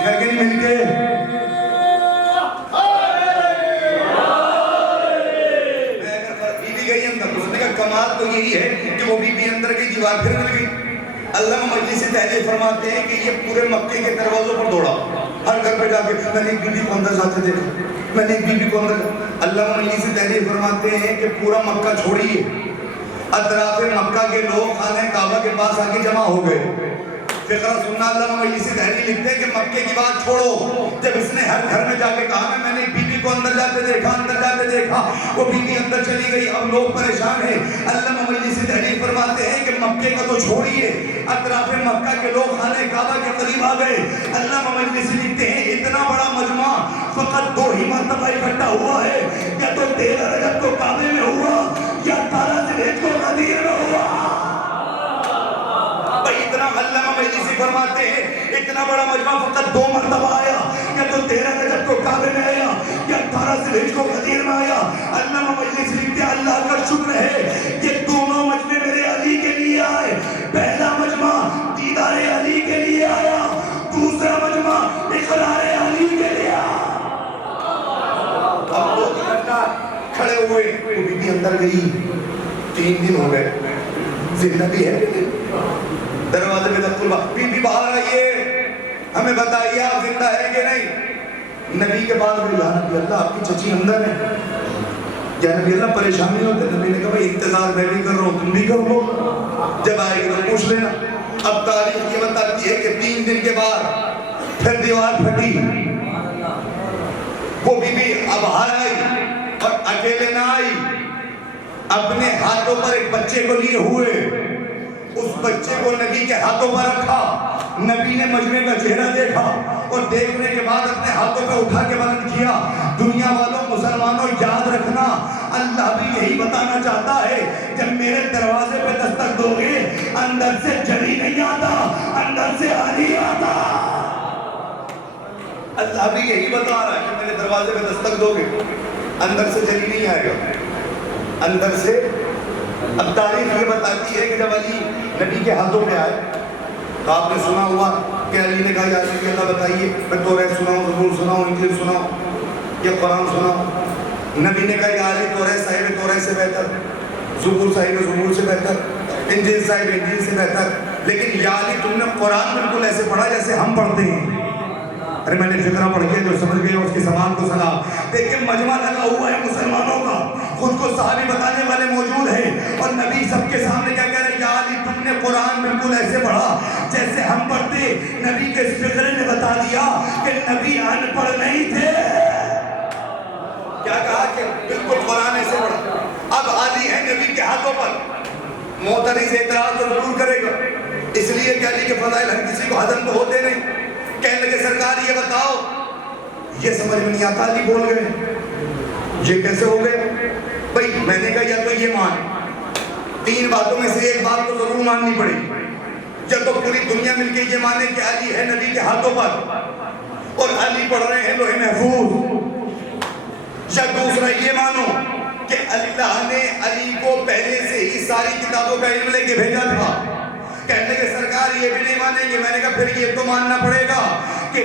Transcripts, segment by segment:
دیکھا کہ نہیں مل کے؟ میں اگر بی بی گئی اندر، اس نے کہا کمال تو یہی ہے کہ وہ بی بی اندر گئی، دیوار پھر مل گئی۔ اللہ مجلس تحریر فرماتے ہیں کہ یہ پورے مکے کے دروازوں پر دوڑا، ہر گھر پہ جا کے میں نے ایک بی بی کو اندر جاتے دیکھا، میں نے ایک بی بی کو اندر۔ اللہ مجلس تحریر فرماتے ہیں کہ پورا مکہ چھوڑیے، اطراف مکہ کے لوگ خانہ کعبہ کے پاس آ کے جمع ہو گئے۔ فقرہ سننا، اللہ مجلس تحریر لکھتے ہیں کہ مکے کی بات چھوڑو، جب اس نے ہر گھر میں جا کے کہا نا میں نے بی بی کو اندر جاتے دیکھا، اندر جاتے دیکھا، وہ بی بی اندر چلی گئی، اب لوگ پریشان ہیں۔ اللہ مجلس تحریر فرماتے ہیں کہ مکے کا تو چھوڑیے، اطراف مکہ کے لوگ خانہ کعبہ کے قریب آ گئے۔ اللہ مجلس لکھتے ہیں اتنا بڑا مجمع فقط 2 ہی مرتبہ اکٹھا ہوا ہے، یا تو 13 رجب کو کعبے میں ہوا یا 18 ذوالحجہ کو غدیر میں ہوا۔ اتنا علامہ مجلسی فرماتے ہیں اتنا بڑا مجمع فقط 2 مرتبہ آیا، یا تو 13 رجب کو کعبے میں آیا یا 18 ذوالحجہ کو غدیر میں آیا۔ علامہ مجلسی لکھتے ہیں اللہ کا شکر ہے یہ دونوں مجمع میرے علی کے لیے آئے۔ پہلا مجمع دیدار علی کے لیے آیا، دوسرا مجمع اقرار علی کے لیے آیا۔ اب لوگ اکٹھا کھڑے ہوئے، وہ بی بی اندر گئی، 3 دن ہو گئے، زندہ بھی ہے دروازے میں دخل، بی بی باہر آئیے، ہمیں بتائیے آپ زندہ ہے کہ نہیں؟ نبی کے بعد یا نبی اللہ آپ کی چچی اندر ہے، یا نبی اللہ پریشانی ہوتے؟ نبی نے کہا بھائی انتظار میں بھی کر رہا ہوں، تم بھی کر لو، جب آئے گی تو پوچھ لینا۔ اب تاریخ یہ بتاتی ہے کہ 3 دن کے بعد پھر دیوار پھٹی، وہ بی بی اب باہر آئی اور اکیلے نہ آئی، اپنے ہاتھوں پر ایک بچے کو لیے ہوئے، اس بچے کو نبی کے ہاتھوں پر رکھا۔ نبی نے مجمع کا چہرہ دیکھا اور دیکھنے کے بعد اپنے ہاتھوں پہ اٹھا کے بلند کیا۔ دنیا والوں مسلمانوں یاد رکھنا، اللہ بھی یہی بتانا چاہتا ہے جب میرے دروازے پہ دستک دو گے اندر سے جلی نہیں آتا، اندر سے علی آتا۔ اللہ بھی یہی بتا رہا ہے کہ میرے دروازے پہ دستک دو گے اندر سے جلی نہیں آئے گا، اندر سے۔ اب تاریخ یہ بتاتی ہے کہ جب علی نبی کے ہاتھوں میں آئے تو آپ نے سنا ہوا کہ علی نے کہا یا رسول اللہ بتائیے، میں توریت سناؤں، زبور سناؤں، انجیل سناؤں یا قرآن سناؤں؟ نبی نے کہا یا علی توریت صاحب توریت سے بہتر، زبور صاحب زبور سے بہتر، انجیل صاحب انجیل سے بہتر، لیکن یا علی تم نے قرآن بالکل ایسے پڑھا جیسے ہم پڑھتے ہیں۔ ارے میں نے فقرہ پڑھ کے جو سمجھ گیا اس کی سماعت کو سلام۔ دیکھیں مجمع لگا ہوا ہے مسلمانوں کا، خود کو صحابی بتانے والے موجود ہیں، اور نبی سب کے سامنے کیا کہہ رہے ہیں؟ یا علی تم نے قرآن بالکل ایسے پڑھا جیسے ہم پڑھتے۔ نبی کے اس فقرے نے بتا دیا کہ نبی ان پڑھ نہیں تھے۔ کیا کہا کہ بالکل قرآن ایسے پڑھا۔ اب علی ہے نبی کے ہاتھوں پر، معترض اعتراض تو ضرور کرے گا، اس لیے کہ علی کے فضائل ہر کسی کو ہضم تو ہوتے نہیں۔ کہنے لگے سرکار یہ بتاؤ، یہ سمجھ میں نہیں آتا، علی بول گئے یہ کیسے ہو گئے؟ بھئی میں نے کہا یا تو یہ مان، 3 باتوں میں سے ایک بات تو ضرور ماننی پڑے گی، جب تو پوری دنیا مل کے یہ مانے کہ علی ہے نبی کے ہاتھوں پر اور علی پڑھ رہے ہیں لوح محفوظ، یا دوسرا یہ مانو کہ اللہ نے علی کو پہلے سے ہی ساری کتابوں کا علم لے کے بھیجا تھا۔ کہنے کہ سرکار یہ بھی نہیں مانیں گے۔ میں نے کہا پھر یہ تو ماننا پڑے گا کہ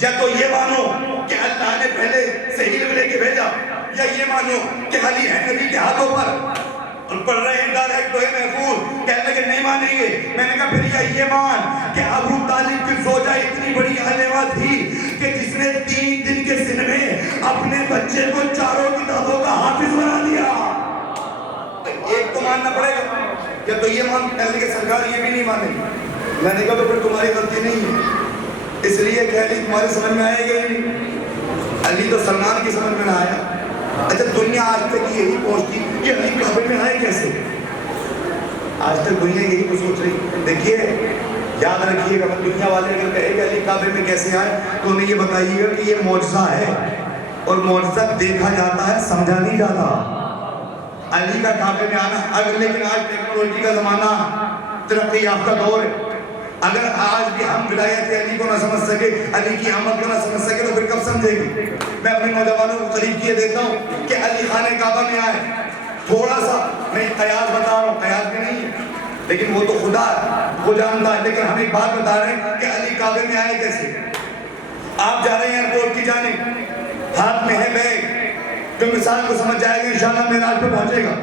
یا تو یہ مانو کہ اللہ نے پہلے سے علم لے کے بھیجا، یا یہ مانو کہ علی ہے نبی کے ہاتھوں پر اور پڑھ رہے ہیں ڈائریکٹ لوح محفوظ۔ کہنے کہ نہیں مانیں گے۔ میں نے کہا پھر یہ مان کہ ابو طالب کی زوجہ اتنی بڑی عالمہ تھی کہ جس نے 3 دن کے سن میں اپنے بچے کو 4 کتابوں کا حافظ بنا دیا۔ ایک تو ماننا پڑے گا، یا تو یہ مان۔ کہنے کہ سرکار یہ بھی نہیں مانے گی۔ میں نے کہا تو پھر تمہاری غلطی نہیں ہے، اس لیے کہ علی تمہارے سمجھ میں آئے گا ہی نہیں۔ علی تو سلمان کی سمجھ میں نہ آیا۔ اچھا دنیا آج تک یہی پہنچتی کہ علی کعبے میں آئے کیسے؟ آج تک دنیا یہی تو سوچ رہی۔ دیکھیے یاد رکھیے گا، دنیا والے اگر کہے کہ علی کعبے میں کیسے آئے تو انہیں یہ بتائیے گا کہ یہ معجزہ ہے، اور معجزہ دیکھا جاتا ہے، سمجھا نہیں جاتا۔ علی کا کعبے میں آنا اگر، لیکن آج ٹیکنالوجی کا زمانہ، ترقی یافتہ دور ہے، اگر آج بھی ہم ولایت علی کو نہ سمجھ سکے، علی کی آمد کو نہ سمجھ سکے تو پھر کب سمجھے گی؟ میں اپنے نوجوانوں کو قریب کیے دیتا ہوں کہ علی خانہ کعبہ میں آئے، تھوڑا سا میں قیاس بتا رہا ہوں، قیاس بھی نہیں ہے لیکن وہ تو خدا ہے، وہ جانتا ہے، لیکن ہم ایک بات بتا رہے ہیں کہ علی کعبے میں آئے کیسے؟ آپ جا رہے ہیں ایئرپورٹ کی جانب، ہاتھ میں ہے بیگ، جو مثال کو سمجھ جائے گا انشاءاللہ معراج پہ پہنچے گا.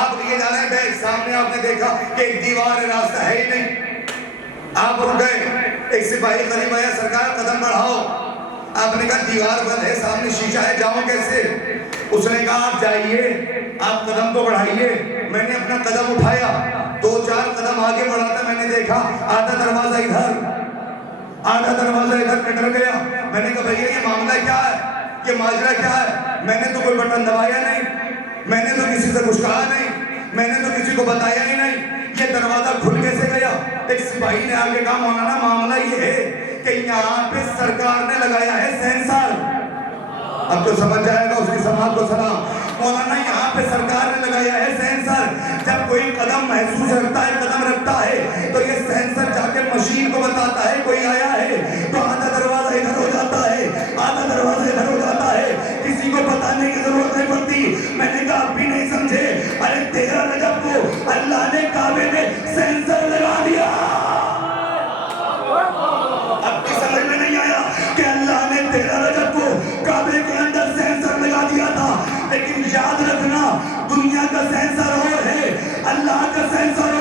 آپ لیے جا رہے ہیں بیگ، سامنے آپ نے دیکھا کہ ایک دیوار ہے، راستہ ہے ہی نہیں. آپ رک گئے، ایک سپاہی قریب آیا، سرکار قدم بڑھاؤ. آپ نے کہا دیوار بند ہے، سامنے شیشہ ہے، جاؤں کیسے؟ اس نے کہا آپ جائیے، آپ قدم تو بڑھائیے. میں نے اپنا قدم اٹھایا، 2-4 قدم آگے بڑھا تھا، میں نے دیکھا آدھا دروازہ ادھر، آدھا دروازہ ادھر. میں ڈر گیا. میں نے کہا بھئیے یہ معاملہ کیا ہے، یہ ماجرا کیا ہے؟ میں نے تو کوئی بٹن دبایا نہیں، میں نے تو کسی سے کچھ کہا نہیں، میں نے تو کسی کو بتایا ہی نہیں، یہ دروازہ کھل کیسے گیا؟ ایک سپاہی نے آگے کہا مولانا معاملہ یہ ہے کہ یہاں پہ سرکار نے لگایا ہے سینسر. اب تو سمجھ جائے گا، اس کی سماعت کو سلام. مولانا یہاں پہ سرکار نے لگایا ہے سینسر. جب کوئی قدم محسوس رکھتا ہے، قدم رکھتا ہے، تو یہ سینسر جا کے مشین کو بتاتا ہے کوئی آیا ہے. تو آدھا دروازہ ادھر ہو جاتا ہے، آدھا دروازہ ادھر ہو جاتا ہے، کسی کو بتانے کی ضرورت نہیں پڑتی. میں نے کہا آپ بھی نہیں سمجھے. ارے 13 رجب کو اللہ نے کعبے میں سینسر لگا دیا. اب بھی سمجھ میں نہیں آیا کہ اللہ نے 13 رجب کو کعبے کے اندر سینسر لگا دیا تھا. لیکن یاد رکھنا، دنیا کا سینسر اور ہے، اللہ کا سینسر